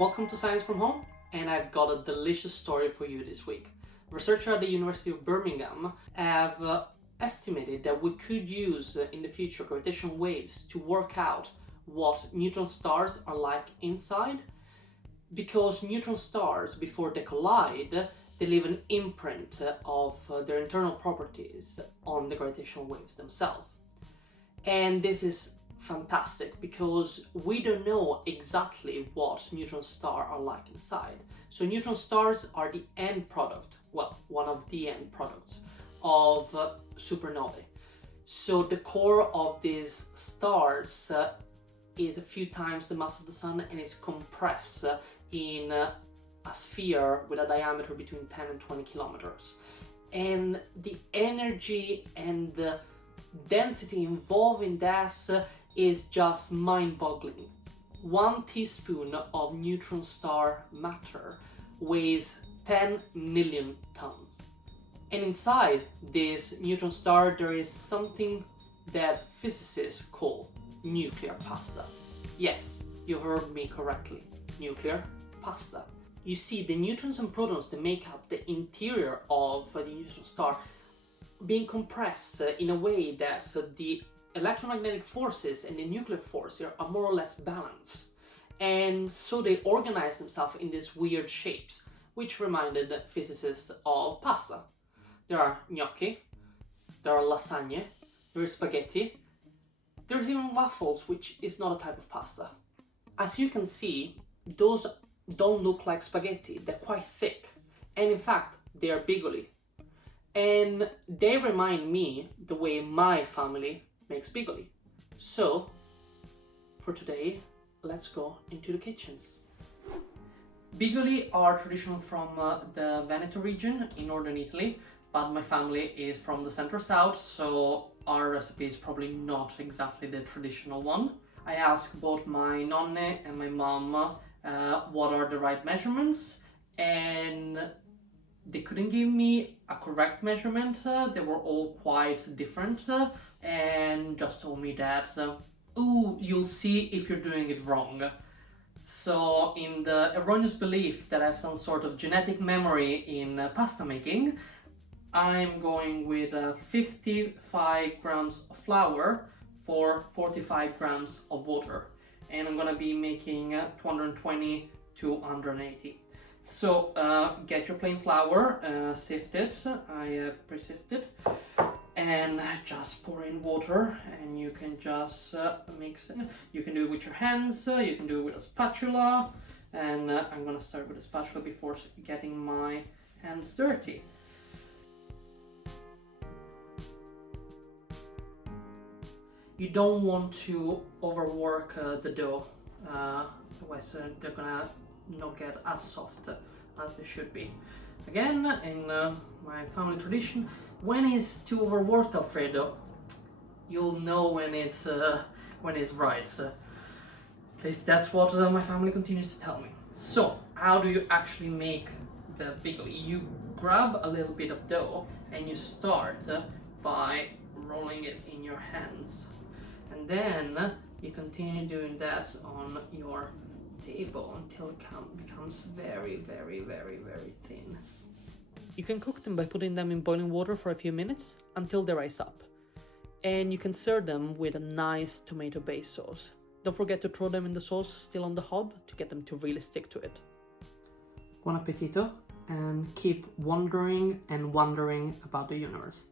Welcome to Science from Home, and I've got a delicious story for you this week. Researchers at the University of Birmingham have estimated that we could use in the future gravitational waves to work out what neutron stars are like inside, because neutron stars, before they collide, they leave an imprint of their internal properties on the gravitational waves themselves. And this is fantastic because we don't know exactly what neutron stars are like inside. So neutron stars are the end product, well, one of the end products of supernovae. So the core of these stars is a few times the mass of the sun and is compressed in a sphere with a diameter between 10 and 20 kilometers. And the energy and the density involved in that is just mind-boggling. 1 teaspoon of neutron star matter weighs 10 million tons. And inside this neutron star there is something that physicists call nuclear pasta. Yes, you heard me correctly, nuclear pasta. You see, the neutrons and protons that make up the interior of the neutron star being compressed in a way that the electromagnetic forces and the nuclear force are more or less balanced. And so they organize themselves in these weird shapes, which reminded physicists of pasta. There are gnocchi, there are lasagne, there is spaghetti, there's even waffles, which is not a type of pasta. As you can see, those don't look like spaghetti, they're quite thick, and in fact, they are bigoli. And they remind me the way my family makes bigoli. So, for today, let's go into the kitchen. Bigoli are traditional from the Veneto region in northern Italy, but my family is from the center south, so our recipe is probably not exactly the traditional one. I asked both my nonne and my mom what are the right measurements, and they couldn't give me a correct measurement. They were all quite different and just told me that, ooh, you'll see if you're doing it wrong. So in the erroneous belief that I have some sort of genetic memory in pasta making, I'm going with 55 grams of flour for 45 grams of water. And I'm gonna be making 220 to 180. So get your plain flour, sift it, I have pre-sifted, and just pour in water, and you can just mix it. You can do it with your hands, you can do it with a spatula, and I'm gonna start with a spatula before getting my hands dirty. You don't want to overwork the dough, otherwise they're gonna not get as soft as they should be. Again, in my family tradition, when it's too overworked Alfredo, you'll know when it's right. At least that's what my family continues to tell me. So, how do you actually make the bigoli? You grab a little bit of dough and you start by rolling it in your hands. And then you continue doing that on your table until it becomes very, very, very, very thin. You can cook them by putting them in boiling water for a few minutes until they rise up. And you can serve them with a nice tomato-based sauce. Don't forget to throw them in the sauce still on the hob to get them to really stick to it. Buon appetito, and keep wondering and wondering about the universe.